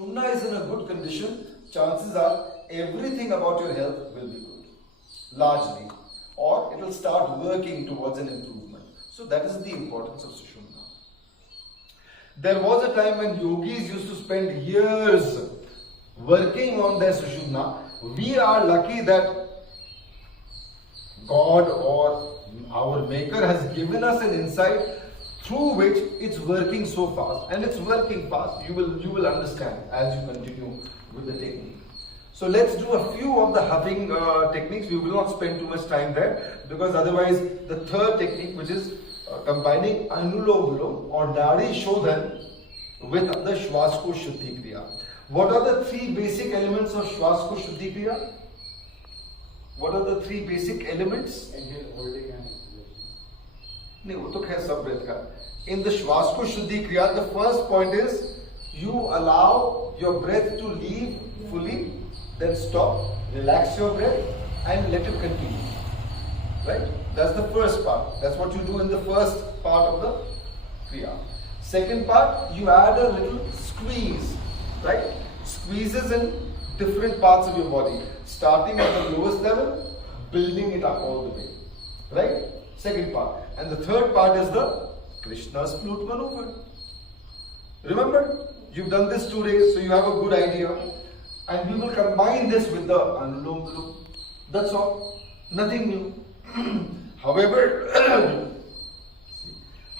Sushumna is in a good condition, chances are everything about your health will be good, largely, or it will start working towards an improvement. So that is the importance of Sushumna. There was a time when yogis used to spend years working on their Sushumna. We are lucky that God or our Maker has given us an insight through which it's working so fast, and it's working fast. You will understand as you continue with the technique. So let's do a few of the huffing techniques. We will not spend too much time there, because otherwise the third technique, which is combining Anulom Vilom or Nadi Shodhan with the Swaskosh Shuddhi Kriya. What are the three basic elements of Swaskosh Shuddhi Kriya? What are the three basic elements? In the Swaskosh Shuddhi Kriya, the first point is you allow your breath to leave fully, then stop, relax your breath and let it continue. Right? That's the first part. That's what you do in the first part of the Kriya. Second part, you add a little squeeze. Right? Squeezes in different parts of your body, starting at the lowest level, building it up all the way. Right? Second part. And the third part is the Krishna's flute maneuver. Remember, you've done this 2 days, so you have a good idea. And we will combine this with the Anulom Vilom. That's all. Nothing new. However,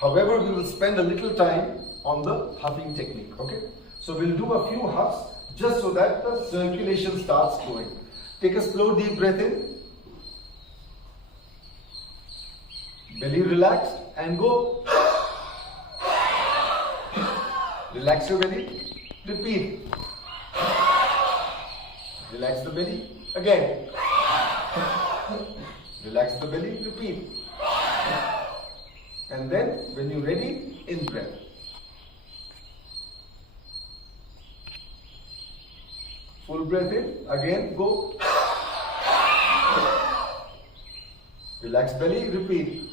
we will spend a little time on the huffing technique. Okay? So we'll do a few huffs just so that the circulation starts going. Take a slow deep breath in. Belly relaxed and go. Relax your belly. Repeat. Relax the belly. Again. Relax the belly. Repeat. And then when you're ready, in breath. Full breath in. Again, go. Relax belly. Repeat.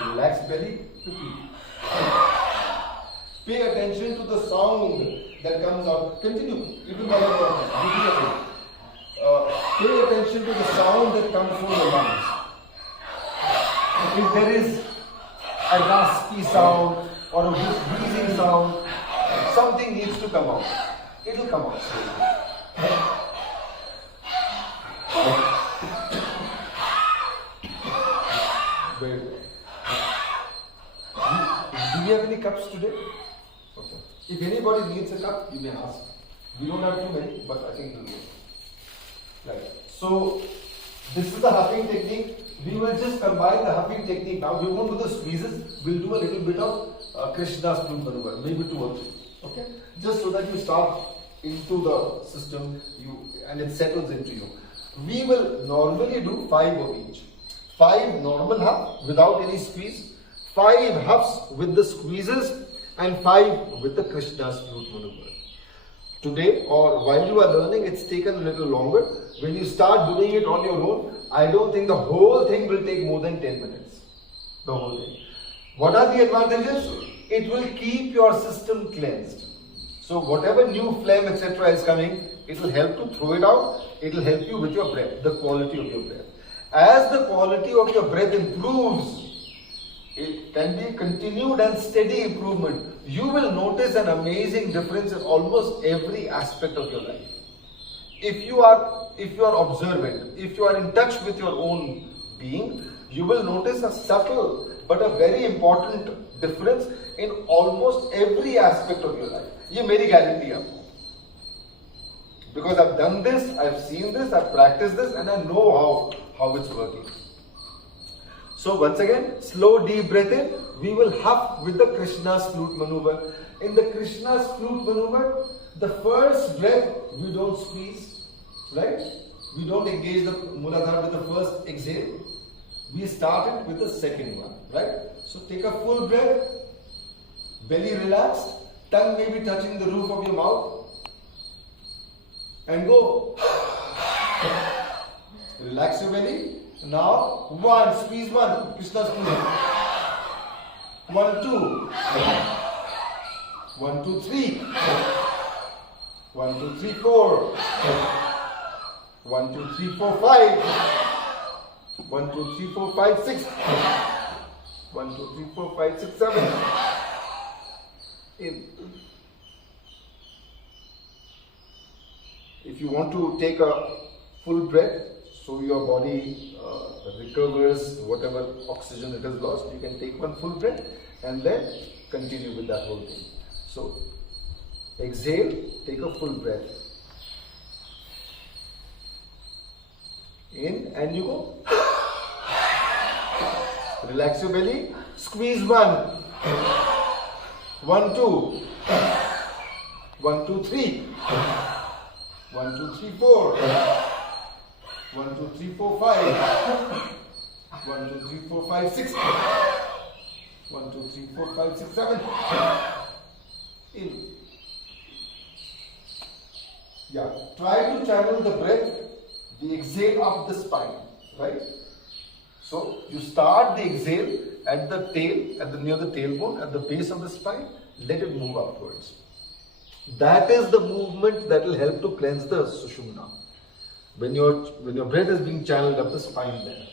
Relax belly. Repeat. Pay attention to the sound that comes out. Continue. Even while you're talking. Pay attention to the sound that comes from your lungs. If there is a raspy sound or a wheezing sound, something needs to come out. It will come out slowly. Very good. Do we have any cups today? Okay. If anybody needs a cup, you may ask. We don't have too many, but I think it will work. Right. So, this is the huffing technique. We will just combine the huffing technique. Now, we won't do the squeezes. We'll do a little bit of Krishna's flute maneuver, maybe 2 or 3. Okay? Just so that you start into the system and it settles into you. We will normally do 5 of each. 5 normal huffs without any squeeze, 5 huffs with the squeezes, and 5 with the Krishna's flute maneuver. Today, or while you are learning, it's taken a little longer. When you start doing it on your own, I don't think the whole thing will take more than 10 minutes. The whole thing. What are the advantages? It will keep your system cleansed. So whatever new phlegm, etc. is coming, it will help to throw it out. It will help you with your breath, the quality of your breath. As the quality of your breath improves, it can be continued and steady improvement. You will notice an amazing difference in almost every aspect of your life. If you are observant, if you are in touch with your own being, you will notice a subtle but a very important difference in almost every aspect of your life. ये मेरी guarantee है आपको. Because I've done this, I've seen this, I've practiced this, and I know how it's working. So once again, slow deep breath in. We will huff with the Krishna's flute maneuver. In the Krishna's flute maneuver, the first breath we don't squeeze, right? We don't engage the Muladhara with the first exhale. We start it with the second one, right? So take a full breath, belly relaxed, tongue may be touching the roof of your mouth, and go. Relax your belly. Now, 1, squeeze 1, Krishna's flute. 1, 2. 1, 2, 3. 1, 2, 3, 4. 1, 2, 3, 4, 5. 1, 2, 3, 4, 5, 6. 1, 2, 3, 4, 5, 6, 7. In. If you want to take a full breath, so your body recovers whatever oxygen it has lost, you can take one full breath and then continue with that whole thing. So, exhale, take a full breath. In and you go. Relax your belly. Squeeze 1. 1, 2. 1, 2, 3. 1, 2, 3, 4. 1, 2, 3, 4, 5. 1, 2, 3, 4, 5, 6. 1, 2, 3, 4, 5, 6, 7. In. Yeah. Try to channel the breath, the exhale up the spine. Right? So you start the exhale at the tail, near the tailbone, at the base of the spine. Let it move upwards. That is the movement that will help to cleanse the sushumna. When your breath is being channeled up the spine there.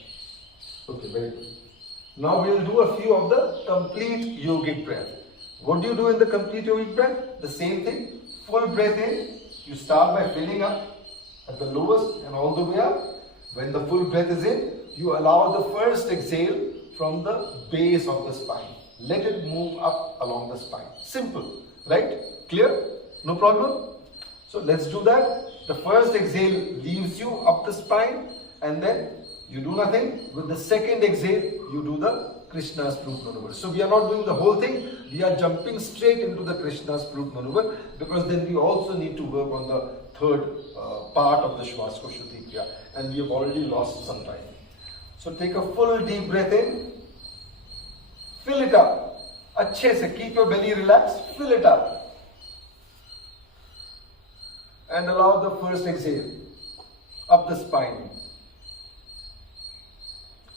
Okay, very good. Now we will do a few of the complete yogic breath. What do you do in the complete yogic breath? The same thing. Full breath in. You start by filling up at the lowest and all the way up. When the full breath is in, you allow the first exhale from the base of the spine. Let it move up along the spine. Simple, right? Clear? No problem? So let's do that. The first exhale leaves you up the spine and then you do nothing. With the second exhale, you do the Krishna's flute maneuver. So we are not doing the whole thing. We are jumping straight into the Krishna's flute maneuver because then we also need to work on the third part of the Swaskosh Shuddhi Kriya, and we have already lost some time. So take a full deep breath in. Fill it up. Achhe se, keep your belly relaxed. Fill it up. And allow the first exhale up the spine.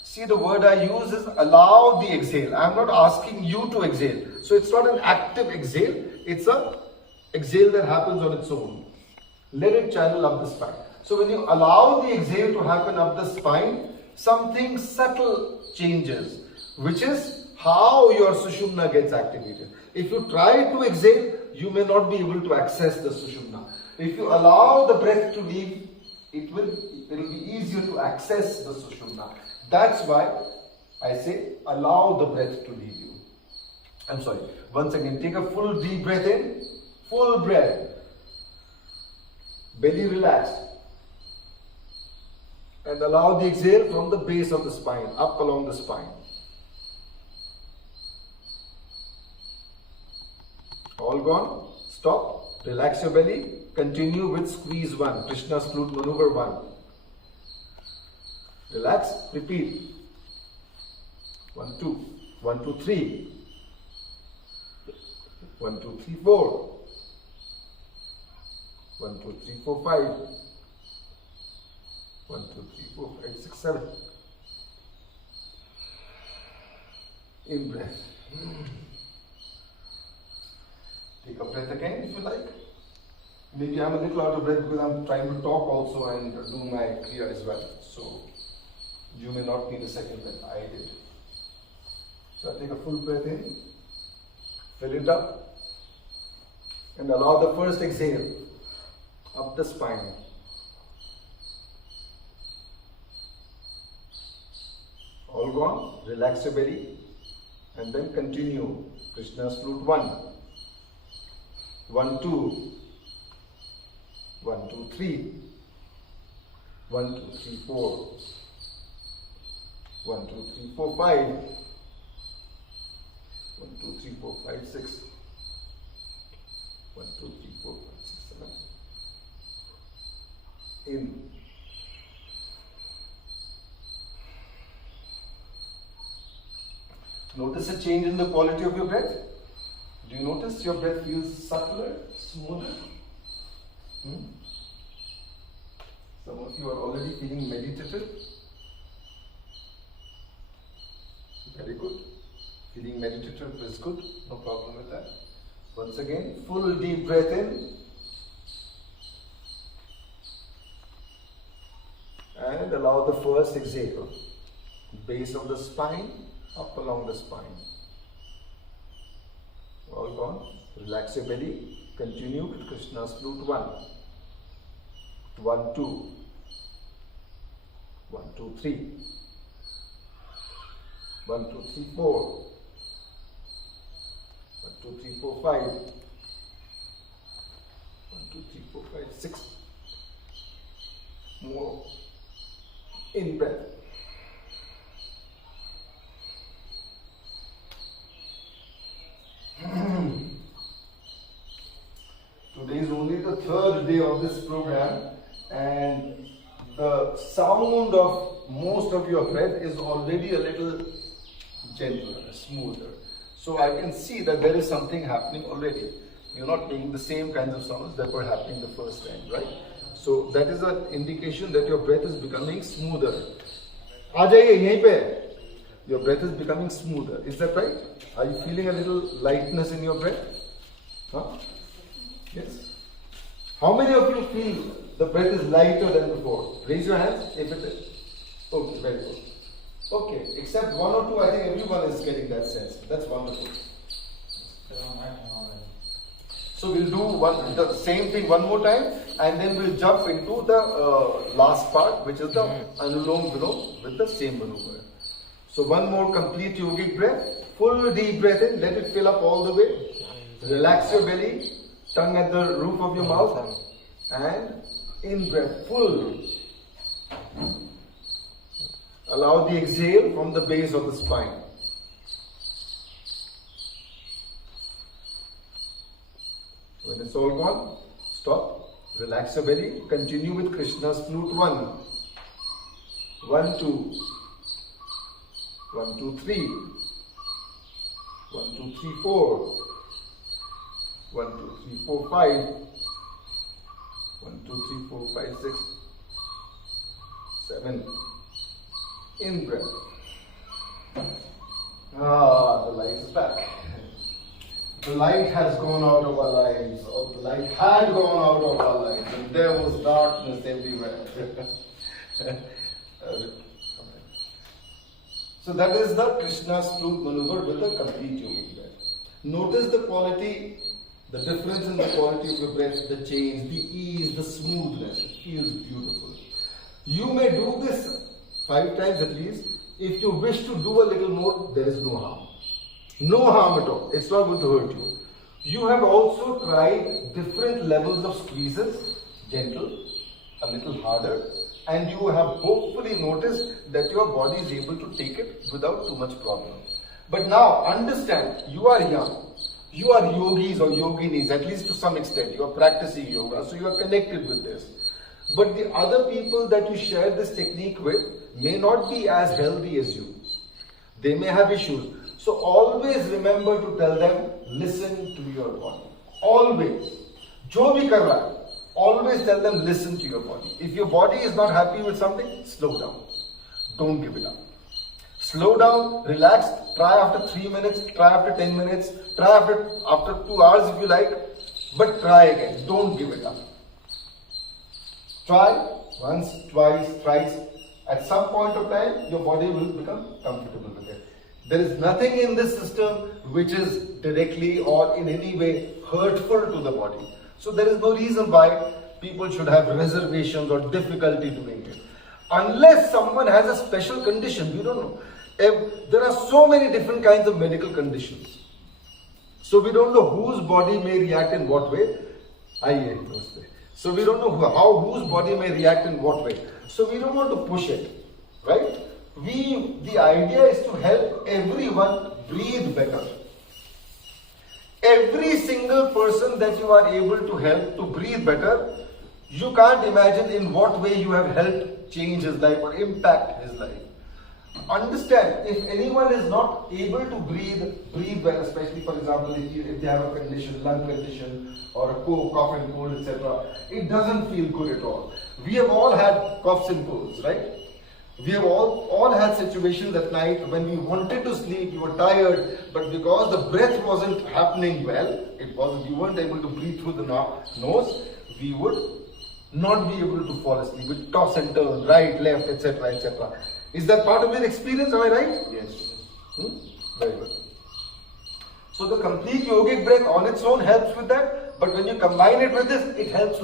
See, the word I use is allow the exhale. I am not asking you to exhale. So it's not an active exhale. It's a exhale that happens on its own. Let it channel up the spine. So when you allow the exhale to happen up the spine, something subtle changes, which is how your sushumna gets activated. If you try to exhale, you may not be able to access the sushumna. If you allow the breath to leave, it will be easier to access the sushumna. That's why I say allow the breath to leave you. I'm sorry. Once again, take a full deep breath in. Full breath. Belly relaxed. And allow the exhale from the base of the spine, up along the spine. All gone? Stop. Relax your belly. Continue with squeeze 1. Krishna's flute maneuver 1. Relax. Repeat. 1, 2. 1, 2, 3. 1, 2, 3, 4. 1, 2, 3, 4, 5. 1, 2, 3, 4, 5, 6, 7. In breath. Take a breath again if you like. Maybe I'm a little out of breath because I'm trying to talk also and do my Kriya as well. So you may not need a second breath. I did. So I take a full breath in, fill it up, and allow the first exhale up the spine. All gone. Relax your belly and then continue. Krishna's flute 1. 1, 2. 1, 2, 3. 1, 2, 3, 4. 1, 2, 3, 4, 5. 1, 2, 3, 4, 5, 6. 1, 2, 3, 4, 5, 6, 7. In. Notice a change in the quality of your breath. Do you notice your breath feels subtler, smoother? Some of you are already feeling meditative. Very good. Feeling meditative is good. No problem with that. Once again, full deep breath in. And allow the first exhale. Base of the spine, up along the spine. All gone. Relax your belly. Continue with Krishna's flute 1. 1, 2. 1, 2, 3. 1, 2, 3, 4. 1, 2, 3, 4, 5. 1, 2, 3, 4, 5, 6. More. In breath. Today is only the third day of this program, and the sound of most of your breath is already a little gentler, smoother. So I can see that there is something happening already. You're not making the same kinds of sounds that were happening the first time, right? So that is an indication that your breath is becoming smoother. Aa jaiye, yahin pe. Your breath is becoming smoother. Is that right? Are you feeling a little lightness in your breath? Huh? Yes. How many of you feel the breath is lighter than before? Raise your hands if it is. Okay, very good. Okay, except one or two, I think everyone is getting that sense. That's wonderful. So we'll do the same thing one more time, and then we'll jump into the last part, which is the Anulom Vilom with the same maneuver. So one more complete yogic breath. Full deep breath in. Let it fill up all the way. Relax your belly. Tongue at the roof of your mouth. And in breath. Full. Allow the exhale from the base of the spine. When it's all gone, stop. Relax your belly. Continue with Krishna's flute 1. 1, 2. 1, 2, 3. 1, 2, 3, 4. 1, 2, 3, 4, 5. 1, 2, 3, 4, 5, 6. 7. In breath. The light is back. The light has gone out of our lives, or the light had gone out of our lives, and there was darkness everywhere. So that is the Krishna's flute maneuver with a complete yogic breath. Notice the quality, the difference in the quality of your breath, the change, the ease, the smoothness. It feels beautiful. You may do this 5 times at least. If you wish to do a little more, there is no harm. No harm at all. It's not going to hurt you. You have also tried different levels of squeezes, gentle, a little harder, and you have hopefully noticed that your body is able to take it without too much problem. But now understand, you are young. You are yogis or yoginis, at least to some extent. You are practicing yoga, so you are connected with this. But the other people that you share this technique with may not be as healthy as you. They may have issues. So always remember to tell them, listen to your body. Always. Jo bhi kar raha hai, always tell them, listen to your body. If your body is not happy with something, slow down. Don't give it up. Slow down, relax, try after 3 minutes, try after 10 minutes, try after 2 hours if you like, but try again. Don't give it up. Try once, twice, thrice. At some point of time, your body will become comfortable with it. There is nothing in this system which is directly or in any way hurtful to the body. So there is no reason why people should have reservations or difficulty doing it. Unless someone has a special condition, we don't know. There are so many different kinds of medical conditions. So we don't know whose body may react in what way. So we don't know whose body may react in what way. So we don't want to push it, right? The idea is to help everyone breathe better. Every single person that you are able to help to breathe better, you can't imagine in what way you have helped change his life or impact his life. Understand, if anyone is not able to breathe well, especially for example if they have a condition, lung condition or a cough and cold, etc., it doesn't feel good at all. We have all had coughs and colds, right? We have all had situations at night when we wanted to sleep, we were tired, but because the breath wasn't happening well, we weren't able to breathe through the nose, we would not be able to fall asleep. We'd toss and turn, right, left, etc., etc. Is that part of your experience? Am I right? Yes. Very good. So the complete yogic breath on its own helps with that, but when you combine it with this, it helps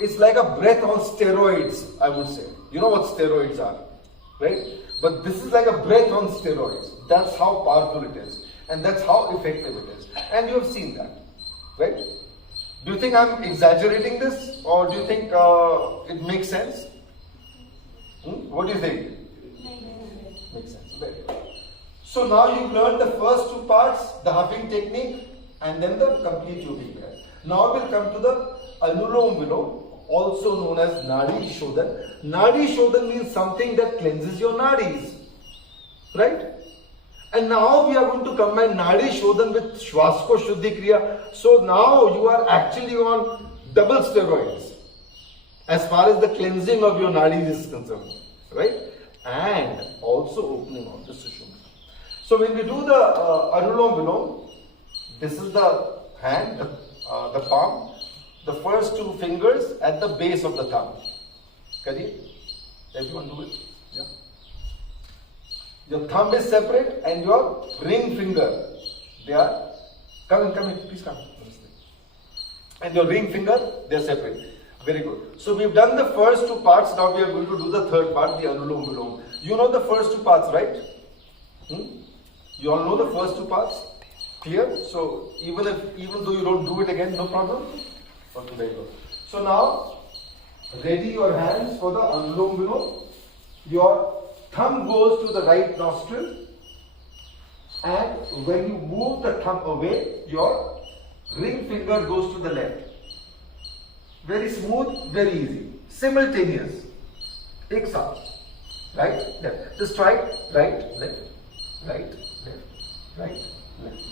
it's like a breath on steroids, I would say. You know what steroids are, right? But this is like a breath on steroids. That's how powerful it is, and that's how effective it is. And you have seen that, right? Do you think I'm exaggerating this, or do you think it makes sense? What do you think? Makes sense. Very good. So now you've learned the first two parts, the huffing technique, and then the complete yogic breath. Now we'll come to the Anulom Vilom, also known as Nadi Shodhan. Nadi Shodhan means something that cleanses your nadis, right? And now we are going to combine Nadi Shodhan with Swaskosh Shuddhi Kriya. So now you are actually on double steroids as far as the cleansing of your nadis is concerned, right? And also opening of the Sushumna. So when we do the Anulom Vilom, this is the hand, the palm, the first two fingers at the base of the thumb. Kariye? Everyone do it? Yeah. Your thumb is separate and your ring finger, they are, come in, please come. And your ring finger, they are separate. Very good. So we've done the first two parts, now we are going to do the third part, the Anulom Vilom. You know the first two parts, right? You all know the first two parts? Clear? So even though you don't do it again, no problem? Okay, very good. So now, ready your hands for the Anulom Vilom. Your thumb goes to the right nostril, and when you move the thumb away, your ring finger goes to the left. Very smooth, very easy. Simultaneous. Ek saath. Right, left. Just try right, left, right, left, right, left.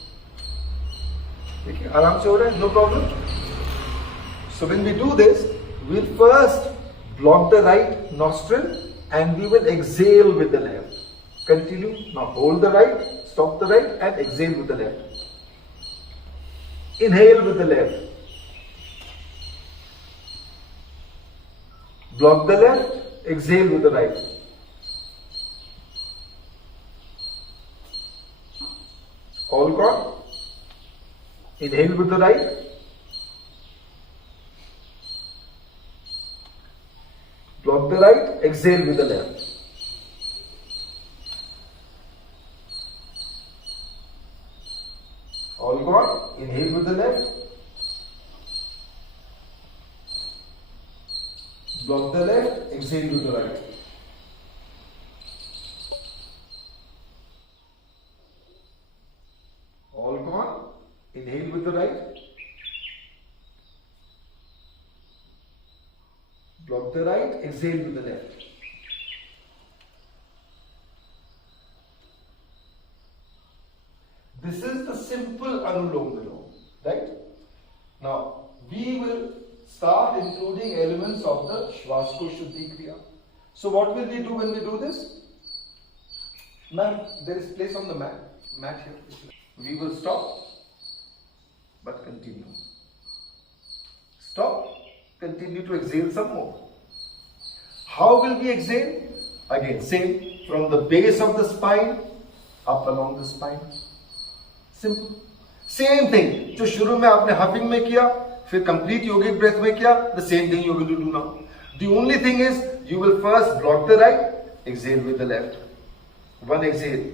Okay, आराम से हो रहा है, no problem. So when we do this, we'll first block the right nostril and we will exhale with the left. Continue. Now hold the right, stop the right and exhale with the left. Inhale with the left. Block the left, exhale with the right. All gone. Inhale with the right. Block the right, exhale with the left. All gone. Inhale with the left. Block the left, exhale with the right. All gone. Inhale with the right. Block the right, exhale with the left. This is the simple Anulom Vilom, right? Now, we will start including elements of the Swaskosh Shuddhi Kriya. So what will we do when we do this? Ma'am, there is place on the mat here. We will stop, but continue. Stop, continue to exhale some more. How will we exhale? Again, same, from the base of the spine, up along the spine. Simple. Same thing, जो शुरू में आपने huffing में किया, फिर complete yogic breath में किया, the same thing you will do now. The only thing is, you will first block the right, exhale with the left. One exhale,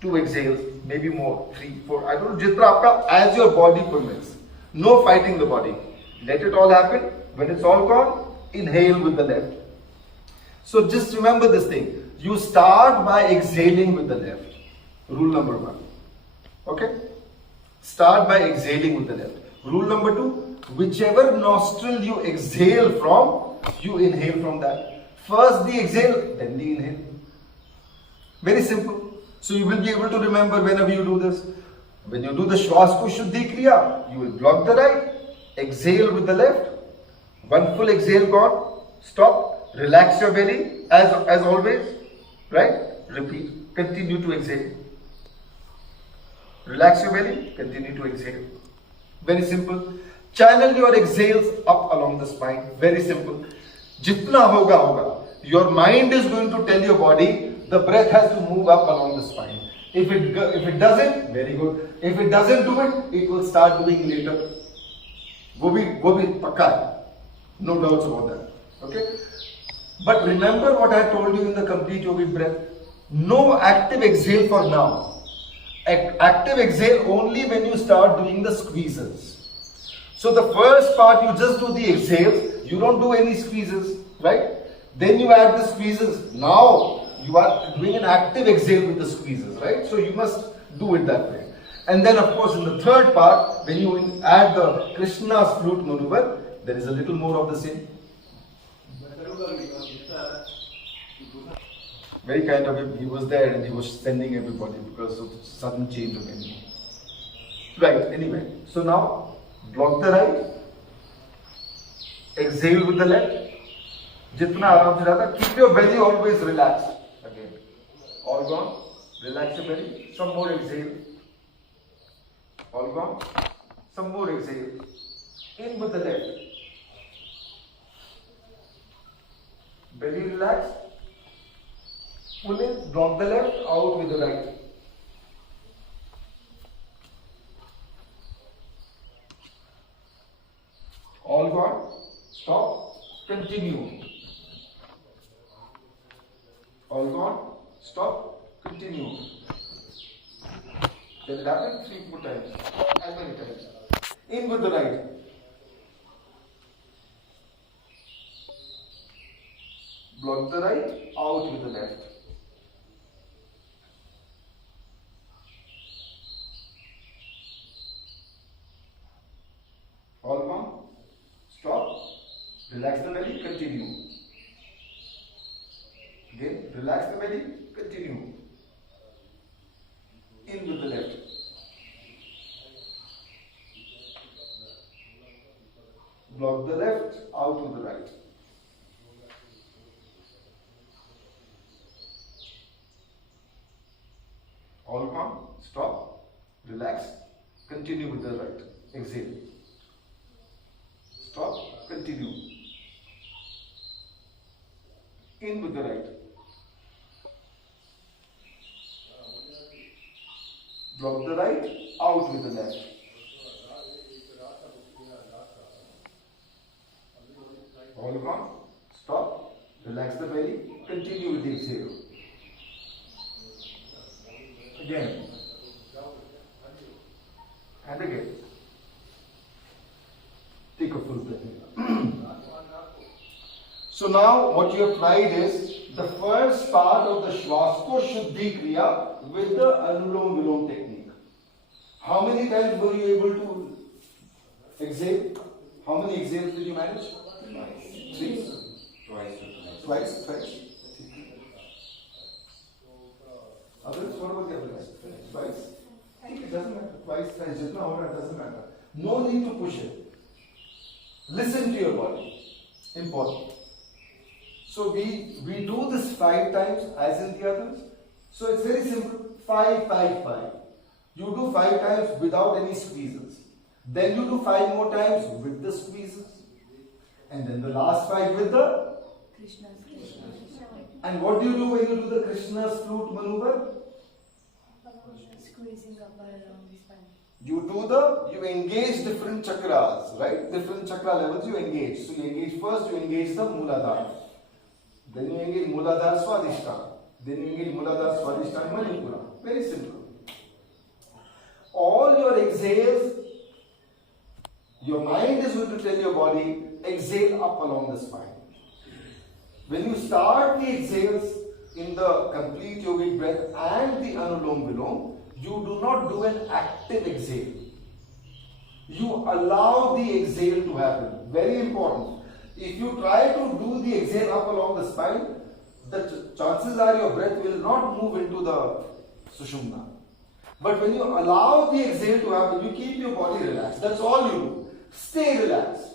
two exhales, maybe more, 3, 4. I don't know, jitra aapka, as your body permits. No fighting the body. Let it all happen. When it's all gone, inhale with the left. So just remember this thing. You start by exhaling with the left. Rule number 1. Okay? Start by exhaling with the left. Rule number 2. Whichever nostril you exhale from, you inhale from that. First the exhale, then the inhale. Very simple. So you will be able to remember whenever you do this. When you do the Swaskosh Shuddhi Kriya, you will block the right, exhale with the left. One full exhale gone. Stop. Relax your belly as always. Right? Repeat. Continue to exhale. Relax your belly. Continue to exhale. Very simple. Channel your exhales up along the spine. Very simple. Jitna hoga hoga. Your mind is going to tell your body the breath has to move up along the spine. If it doesn't, very good. If it doesn't do it, it will start doing later. वो भी पक्का है. No doubts about that. Okay? But remember what I told you in the complete yogic breath. No active exhale for now. Active exhale only when you start doing the squeezes. So the first part you just do the exhales. You don't do any squeezes, right? Then you add the squeezes. Now you are doing an active exhale with the squeezes, right? So you must do it that way. And then of course in the third part, when you add the Krishna's flute maneuver, there is a little more of the same. Very kind of him. He was there and he was sending everybody because of sudden change of energy. Right, anyway. So now, block the right. Exhale with the left. Jitna aaram se jata. Keep your belly always relaxed. Again. All gone. Relax your belly. Some more exhale. All gone. Some more exhale. In with the left. Belly relaxed. Pull in, block the left, out with the right. All gone. Stop. Continue. All gone. Stop. Continue. Then happen 3 more times. As many times. In with the right. Block the right, out with the left. All gone. Stop. Relax the belly, continue. Again, relax the belly, continue. In with the left. Block the left, out with the right. All gone. Stop. Relax. Continue with the right. Exhale. Stop. Continue. In with the right. Block the right. Out with the left. All gone. Stop. Relax the belly. Continue with the exhale. Again. And again. Take a full breath in. So now what you have tried is the first part of the Swaskosh Shuddhi Kriya with the Anulom Vilom technique. How many times were you able to exhale? How many exhales did you manage? Twice. 3? Twice. Twice. Others, what about the others? Twice? It doesn't matter. Twice, thrice, jitna ho raha, it doesn't matter. No need to push it. Listen to your body. Important. So we do this 5 times as in the others. So it's very simple. 5, 5, 5. You do 5 times without any squeezes. Then you do 5 more times with the squeezes. And then the last 5 with the Krishna's. And what do you do when you do the Krishna's flute maneuver? Squeezing up around the spine. You engage different chakras, right? Different chakra levels you engage. So you engage first, you engage the Mooladhara. Then you engage Mooladhara Swadhisthana. Then you engage Mooladhara Swadhisthana Manipura. Very simple. All your exhales, your mind is going to tell your body, exhale up along the spine. When you start the exhales in the complete yogic breath and the Anulom Vilom, you do not do an active exhale. You allow the exhale to happen. Very important. If you try to do the exhale up along the spine, the chances are your breath will not move into the Sushumna. But when you allow the exhale to happen, you keep your body relaxed. That's all you do. Stay relaxed.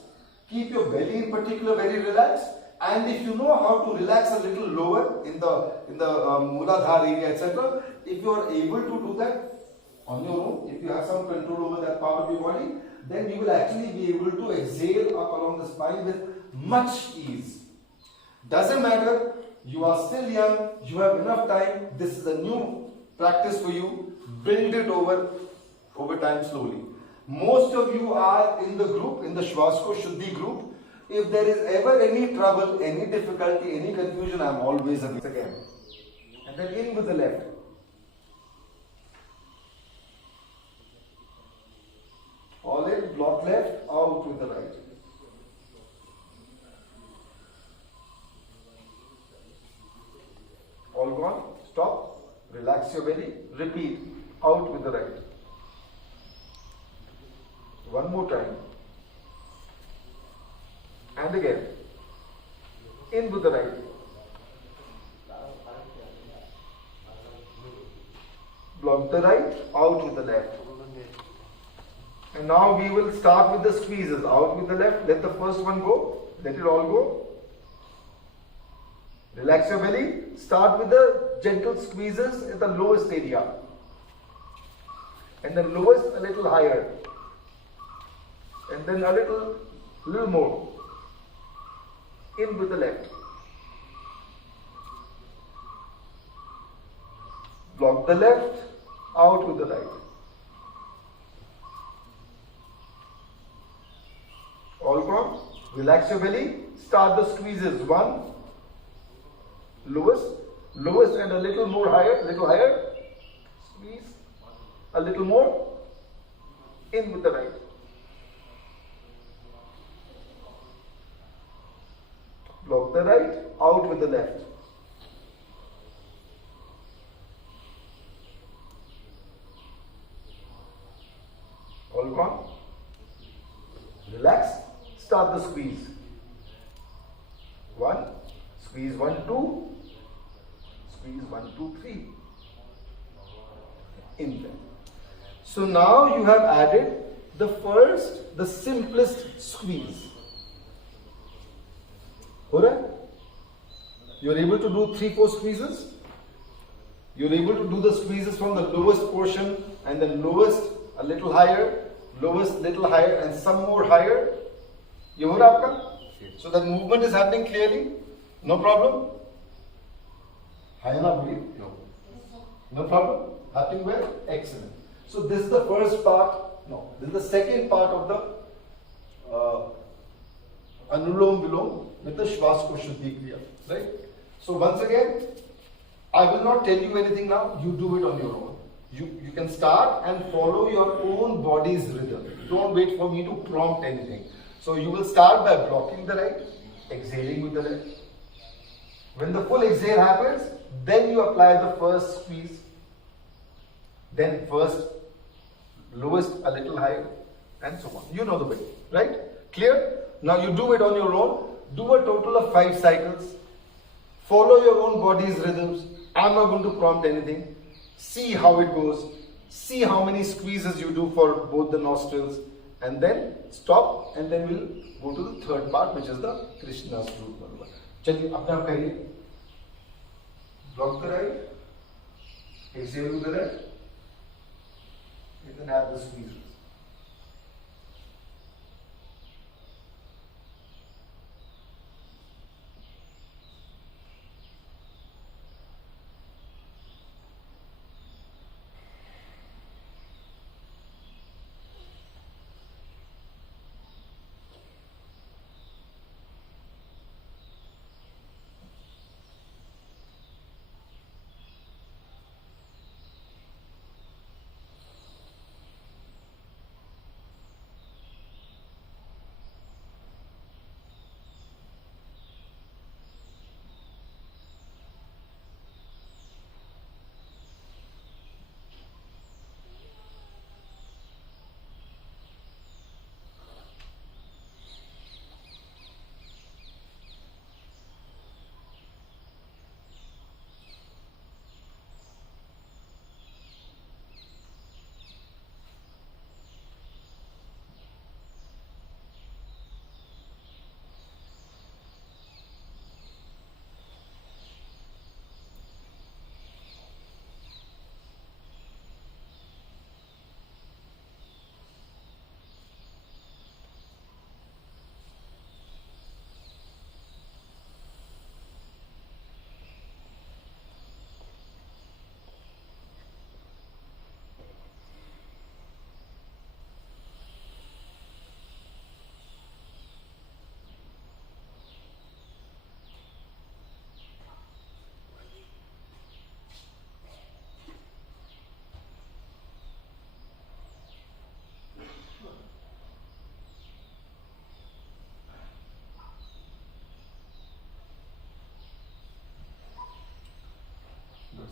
Keep your belly in particular very relaxed And if you know how to relax a little lower in the Mooladhara area, etc., if you are able to do that on your own, if you have some control over that part of your body, then you will actually be able to exhale up along the spine with much ease. Doesn't matter, you are still young, you have enough time, this is a new practice for you, build it over time slowly. Most of you are in the group, in the Swaskosh Shuddhi group. If there is ever any trouble, any difficulty, any confusion, I am always again. And then in with the left. All in, block left, out with the right. All gone, stop, relax your belly, repeat, out with the right. One more time. And again, in with the right. Block the right, out with the left. And now we will start with the squeezes. Out with the left, let the first one go, let it all go. Relax your belly, start with the gentle squeezes at the lowest area. And then lowest a little higher. And then a little more. In with the left. Block the left, out with the right. All gone. Relax your belly. Start the squeezes. One. Lowest and a little more higher, Squeeze. A little more. In with the right. Block the right, out with the left. All gone. Relax. Start the squeeze. One. Squeeze 1, 2. Squeeze 1, 2, 3. In there. So now you have added the simplest squeeze. Alright? You are able to do 3-4 squeezes. You are able to do the squeezes from the lowest portion and then lowest a little higher, lowest little higher and some more higher. You heard aapka? So that movement is happening clearly. No problem? High enough, no. No problem? Happening well? Excellent. So this is the first part. No, this is the second part of the Anulom Vilom with the Swaskosh Shuddhi Kriya. Right? So once again, I will not tell you anything now. You do it on your own. You can start and follow your own body's rhythm. Don't wait for me to prompt anything. So you will start by blocking the right, exhaling with the left. When the full exhale happens, then you apply the first squeeze. Then first, lowest a little higher, and so on. You know the way, right? Clear? Now you do it on your own. Do a total of 5 cycles. Follow your own body's rhythms. I'm not going to prompt anything. See how it goes. See how many squeezes you do for both the nostrils. And then stop, and then we'll go to the third part, which is the Krishna's flute. चलिए अपने आप करिए. Block the right, exhale with the left, and then have the squeeze.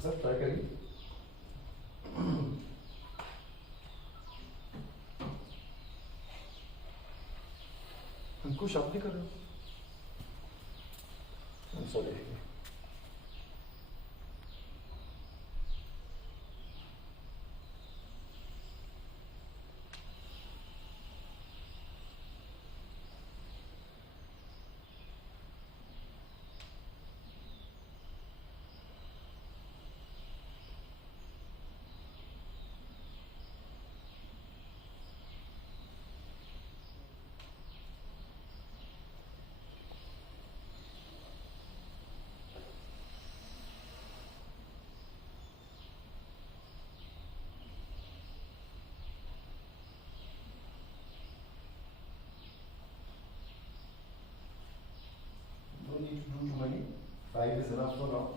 सब try करिए. अंकुश आप भी कर रहे हो? Sorry. Need to do too many. 5 is enough for now.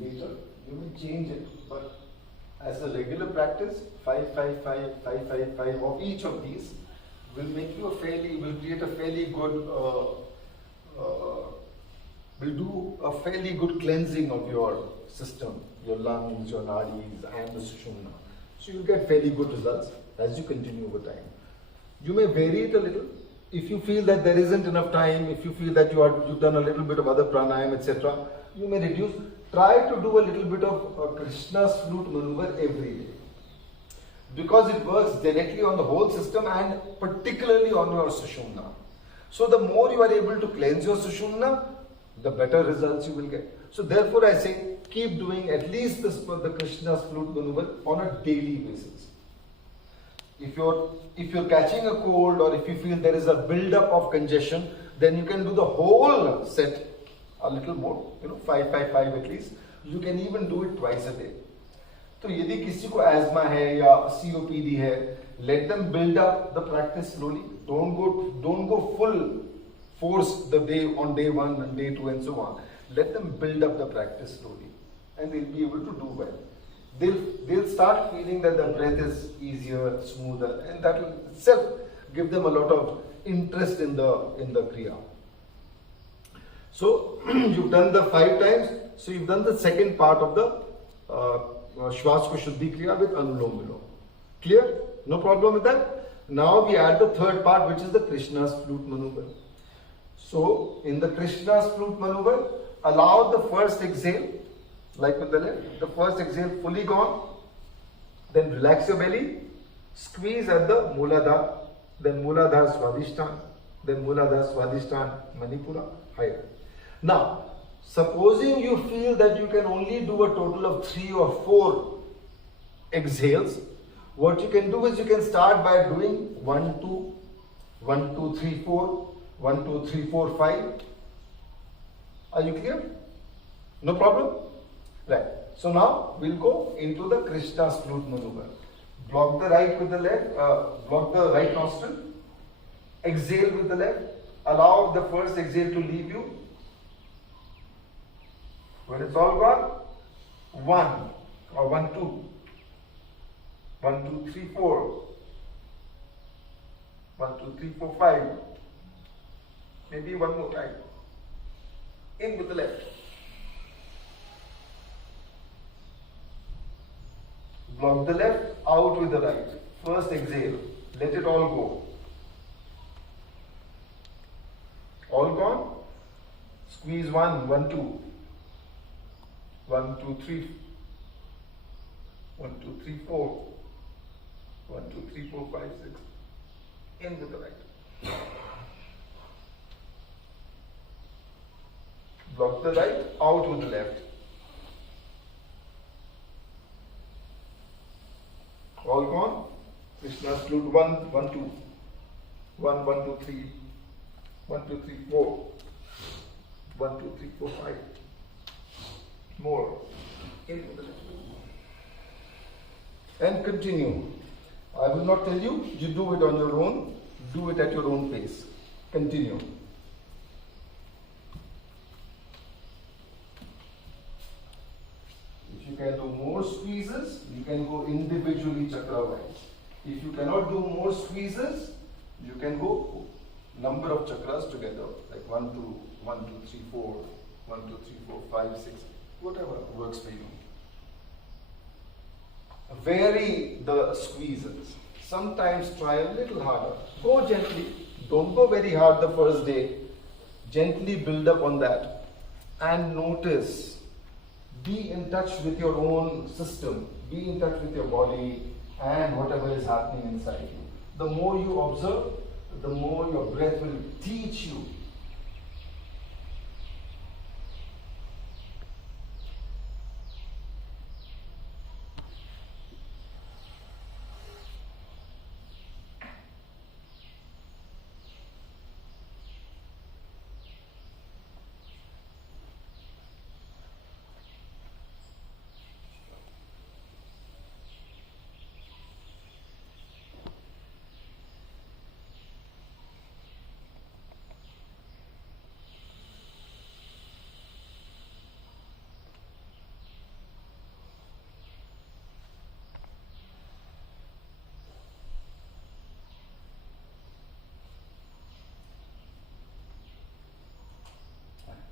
Later you will change it, but as a regular practice, 5, 5, 5, 5, 5, 5 of each of these will make you will create a fairly good, will do a fairly good cleansing of your system, your lungs, your nadis, and the sushumna. So you get fairly good results as you continue over time. You may vary it a little. If you feel that there isn't enough time, if you feel that you've done a little bit of other pranayam, etc., you may reduce. Try to do a little bit of Krishna's flute maneuver every day. Because it works directly on the whole system and particularly on your sushumna. So the more you are able to cleanse your sushumna, the better results you will get. So therefore I say, keep doing at least the Krishna's flute maneuver on a daily basis. If you're catching a cold or if you feel there is a build-up of congestion, then you can do the whole set a little more, 5, 5, 5 at least. You can even do it twice a day. So यदि किसी को asthma है या COPD है, let them build up the practice slowly. Don't go full force the day on day 1 and day 2 and so on. Let them build up the practice slowly, and they'll be able to do well. They'll start feeling that the breath is easier, smoother, and that will itself give them a lot of interest in the Kriya. So you've done the 5 times. So you've done the second part of the Swaskosh Shuddhi Kriya with Anulom Vilom. Clear? No problem with that? Now we add the third part, which is the Krishna's flute maneuver. So in the Krishna's flute maneuver, allow the first exhale, like with the left, the first exhale fully gone, then relax your belly, squeeze at the Mooladhara, then Mooladhara Swadhisthana, then Mooladhara Swadhisthana Manipura, higher. Now, supposing you feel that you can only do a total of 3 or 4 exhales, what you can do is you can start by doing 1, 2, 1, 2, 3, 4, 1, 2, 3, 4, 5. Are you clear? No problem? Right. So now we'll go into the Krishna's flute maneuver. Block the right with the left, block the right nostril, exhale with the left, allow the first exhale to leave you. When it's all gone, 1 or 1, 2, 1, 2, 3, 4, 1, 2, 3, 4, 5, maybe one more time. In with the left. Block the left, out with the right. First exhale, let it all go. All gone? Squeeze 1, 1, 2. 1, 2, 3. 1, 2, 3, 4. 1, 2, 3, 4, 5, 6. In with the right. Block the right, out with the left. All gone? Krishna's flute 1, 1, 2. 1, 1, 2, 3. 1, 2, 3, 4. 1, 2, 3, 4, 5. More. In with the left. And continue. I will not tell you, you do it on your own. Do it at your own pace. Continue. If you can do more squeezes, you can go individually chakra-wise. If you cannot do more squeezes, you can go number of chakras together, like 1, 2, 1, 2, 3, 4, 1, 2, 3, 4, 5, 6, whatever works for you. Vary the squeezes. Sometimes try a little harder. Go gently. Don't go very hard the first day. Gently build up on that. And notice. Be in touch with your own system. Be in touch with your body and whatever is happening inside you. The more you observe, the more your breath will teach you.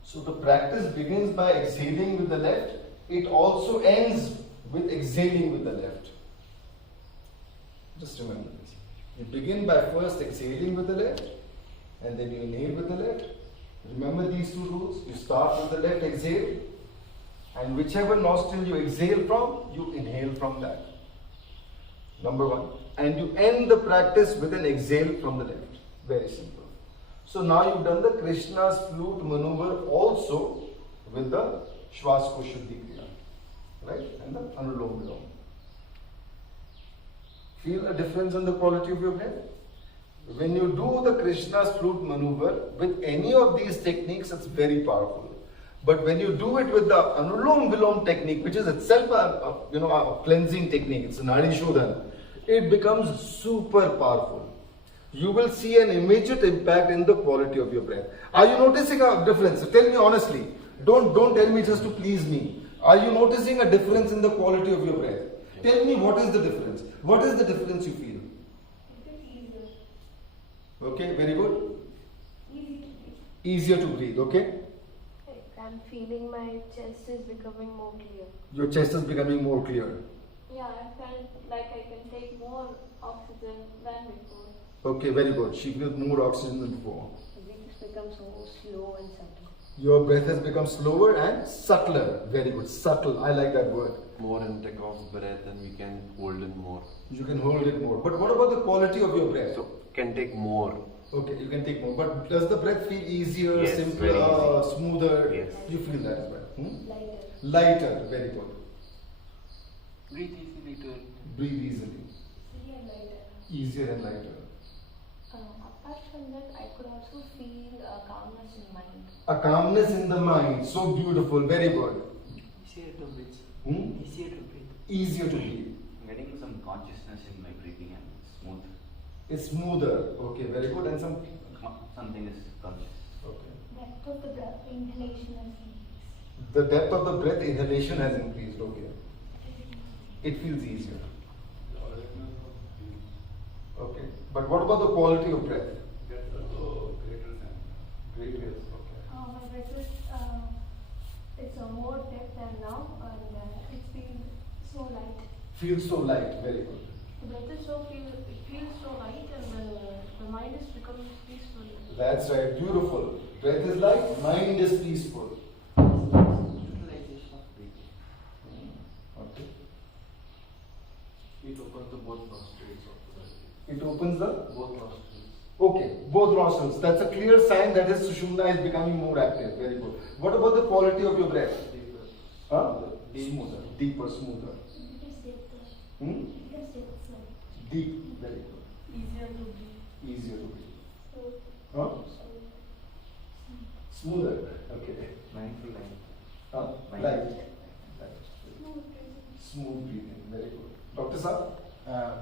So the practice begins by exhaling with the left. It also ends with exhaling with the left. Just remember this. You begin by first exhaling with the left and then you inhale with the left. Remember these two rules. You start with the left exhale and whichever nostril you exhale from, you inhale from that. Number one. And you end the practice with an exhale from the left. Very simple. So now you've done the Krishna's flute maneuver also with the Swaskosh Shuddhi Kriya, right? And the Anulom Vilom. Feel a difference in the quality of your breath? When you do the Krishna's flute maneuver with any of these techniques, it's very powerful. But when you do it with the Anulom Vilom technique, which is itself a cleansing technique, it's a Nadi Shodhan, it becomes super powerful. You will see an immediate impact in the quality of your breath. Are you noticing a difference? Tell me honestly. Don't tell me just to please me. Are you noticing a difference in the quality of your breath? Tell me what is the difference. What is the difference you feel? It is easier. Okay, very good. Easy to breathe. Easier to breathe, okay? I'm feeling my chest is becoming more clear. Your chest is becoming more clear. Yeah, I felt like I can take more oxygen than before. Okay, very good. She feels more oxygen than before. The breath has become so slow and subtle. Your breath has become slower and subtler. Very good. Subtle. I like that word. More intake of breath and we can hold in more. You can hold it more. But what about the quality of your breath? So can take more. Okay, you can take more. But does the breath feel easier, Yes, simpler, very easy. smoother? Yes. You feel that as well. Lighter. Lighter. Very good. Breathe easily to Breathe easily. Easier and lighter. Easier and lighter. Apart from that, I could also feel calmness in mind. A calmness in the mind. So beautiful. Very good. Easier to breathe. Easier to breathe. Easier to breathe. I'm getting some consciousness in my breathing and it's smooth. It's smoother. Okay, very good. And Something is conscious. okay. Depth of the breath, inhalation has increased. The depth of the breath inhalation has increased. Okay. It feels easier. Okay. But what about the quality of breath? Greater. Okay. My breath is it's a more depth than now and it feels so light. Feels so light. Very good. The breath is it feels so light and the mind is becoming peaceful. That's right. Beautiful. Breath is light. Mind is peaceful. Utilization of breathing. Okay. it opens the both nostrils of the body. It opens the Both nostrils. okay, both nostrils. That's a clear sign that his Sushumna is becoming more active. Very good. What about the quality of your breath? Deeper. Huh? Smoother. Deeper, smoother. It is depth. Hmm? It is depth. Deep. Very good. Easier to breathe. Easier to breathe. So, Huh? Smoother. Okay. Mindful line. Huh? Mind. Light. smooth breathing. Smooth breathing. Very good. Dr. Saab?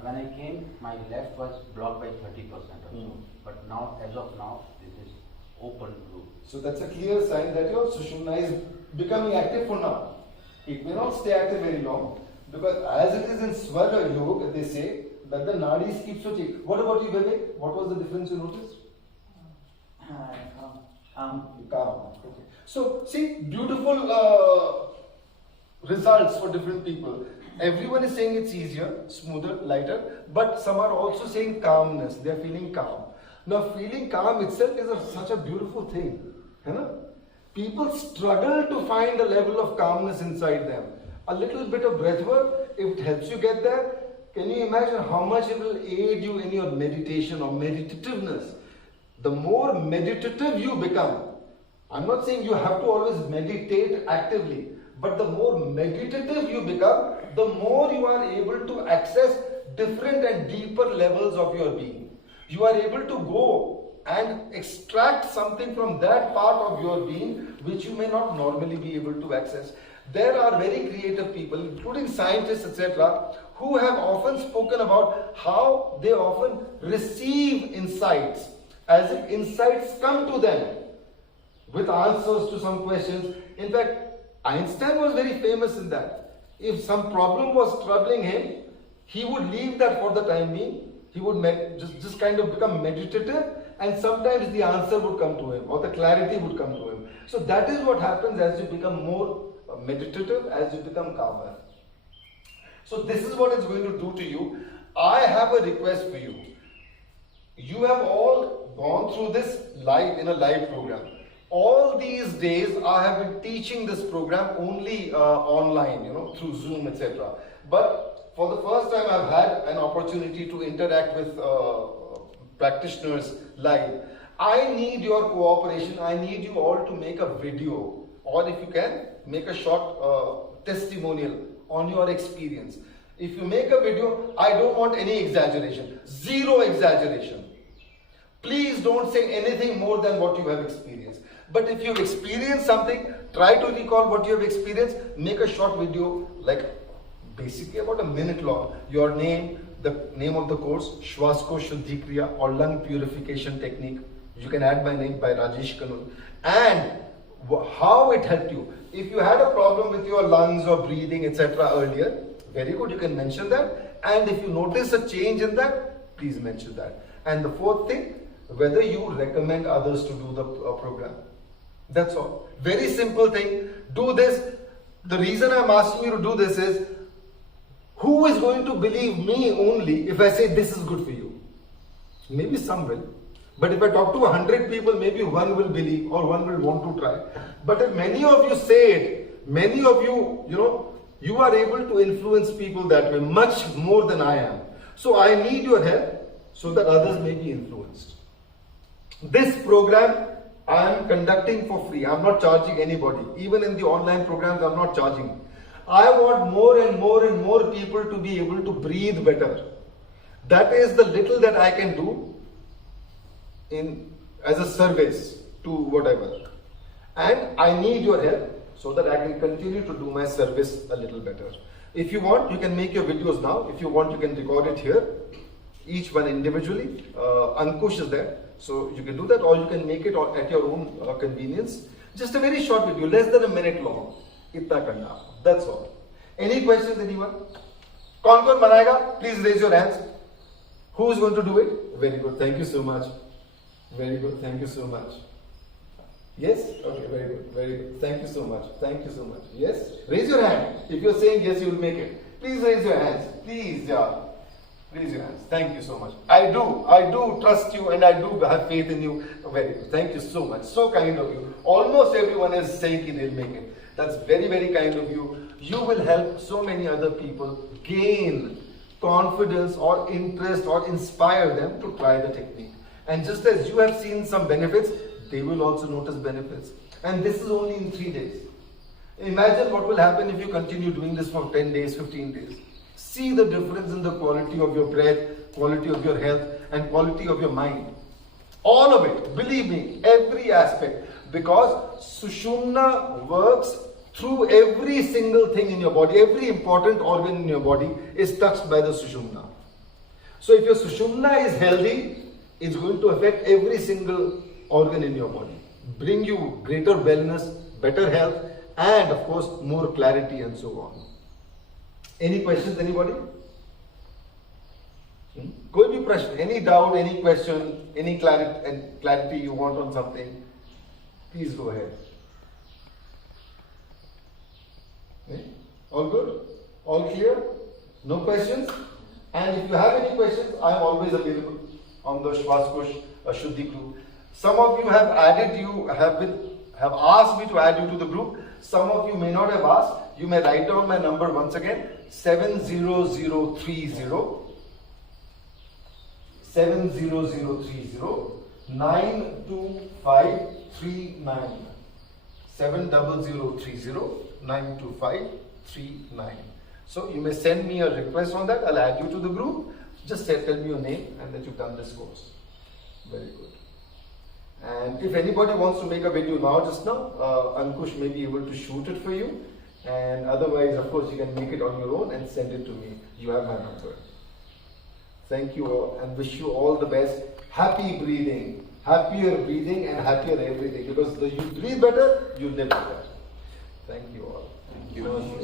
When I came, my left was blocked by 30% or so. Mm. But now, as of now, this is open to. So that's a clear sign that your Sushumna is becoming active for now. It may not stay active very long because as it is in Swara Yoga, they say that the nadis keep switching. What about you, Vivek? What was the difference you noticed? Calm. Okay. So see, beautiful results for different people. Everyone is saying it's easier, smoother, lighter, but some are also saying calmness. They are feeling calm. Now, feeling calm itself is such a beautiful thing. You know? People struggle to find a level of calmness inside them. A little bit of breath work, if it helps you get there, can you imagine how much it will aid you in your meditation or meditativeness? The more meditative you become, I'm not saying you have to always meditate actively, but the more meditative you become, the more you are able to access different and deeper levels of your being. You are able to go and extract something from that part of your being which you may not normally be able to access. There are very creative people, including scientists, etc., who have often spoken about how they often receive insights, as if insights come to them with answers to some questions. In fact, Einstein was very famous in that. If some problem was troubling him, he would leave that for the time being. He would just kind of become meditative, and sometimes the answer would come to him or the clarity would come to him. So that is what happens as you become more meditative, as you become calmer. So this is what it's going to do to you. I have a request for you. You have all gone through this live in a live program. All these days I have been teaching this program only online, through Zoom, etc. But for the first time I've had an opportunity to interact with practitioners live. I need your cooperation. I need you all to make a video, or if you can, make a short testimonial on your experience. If you make a video, I don't want any exaggeration. Zero exaggeration. Please don't say anything more than what you have experienced. But if you've experienced something, try to recall what you have experienced. Make a short video, like basically about a minute long. Your name, the name of the course, Swaskosh, Shuddhi, Kriya, or lung purification technique. You can add my name by Rajesh Kanul. And how it helped you. If you had a problem with your lungs or breathing, etc. earlier, very good, you can mention that. And if you notice a change in that, please mention that. And the fourth thing, whether you recommend others to do the program. That's all. Very simple thing. Do this. The reason I'm asking you to do this is, who is going to believe me only if I say this is good for you? Maybe some will. But if I talk to 100 people, maybe one will believe or one will want to try. But if many of you say it, many of you, you are able to influence people that way much more than I am. So I need your help so that others may be influenced. This program I am conducting for free. I am not charging anybody. Even in the online programs, I am not charging. I want more and more and more people to be able to breathe better. That is the little that I can do as a service to whatever. And I need your help so that I can continue to do my service a little better. If you want, you can make your videos now. If you want, you can record it here, each one individually. Ankush is there, so you can do that, or you can make it at your own convenience. Just a very short video, less than a minute long. Itna karna. That's all. Any questions, anyone? Kaun banayega? Please raise your hands. Who is going to do it? Very good. Thank you so much. Very good. Thank you so much. Yes? Okay, very good. Very good. Thank you so much. Thank you so much. Yes? Raise your hand. If you're saying yes, you will make it. Please raise your hands. Please, yeah. Raise your hands. Thank you so much. I do trust you and I do have faith in you. Very good. Thank you so much. So kind of you. Almost everyone is saying they'll make it. That's very, very kind of you. You will help so many other people gain confidence or interest or inspire them to try the technique. And just as you have seen some benefits, they will also notice benefits. And this is only in 3 days. Imagine what will happen if you continue doing this for 10 days, 15 days. See the difference in the quality of your breath, quality of your health, and quality of your mind. All of it, believe me, every aspect. Because Sushumna works through every single thing in your body. Every important organ in your body is touched by the Sushumna. So if your Sushumna is healthy, it's going to affect every single organ in your body. Bring you greater wellness, better health, and of course more clarity and so on. Any questions, anybody? Koi bhi prashn, any doubt, any question, any clarity you want on something, please go ahead. All good? All clear? No questions? And if you have any questions, I am always available on the Swaskosh Shuddhi group. Some of you have have asked me to add you to the group. Some of you may not have asked. You may write down my number once again: 70030 92539. 70030 So you may send me a request on that. I'll add you to the group. Just tell me your name and that you've done this course. Very good. And if anybody wants to make a video now, just now, Ankush may be able to shoot it for you. And otherwise, of course, you can make it on your own and send it to me. You have my number. Thank you all and wish you all the best. Happy breathing, happier breathing and happier everything. Because you breathe better, you live better. Thank you all. Thank you.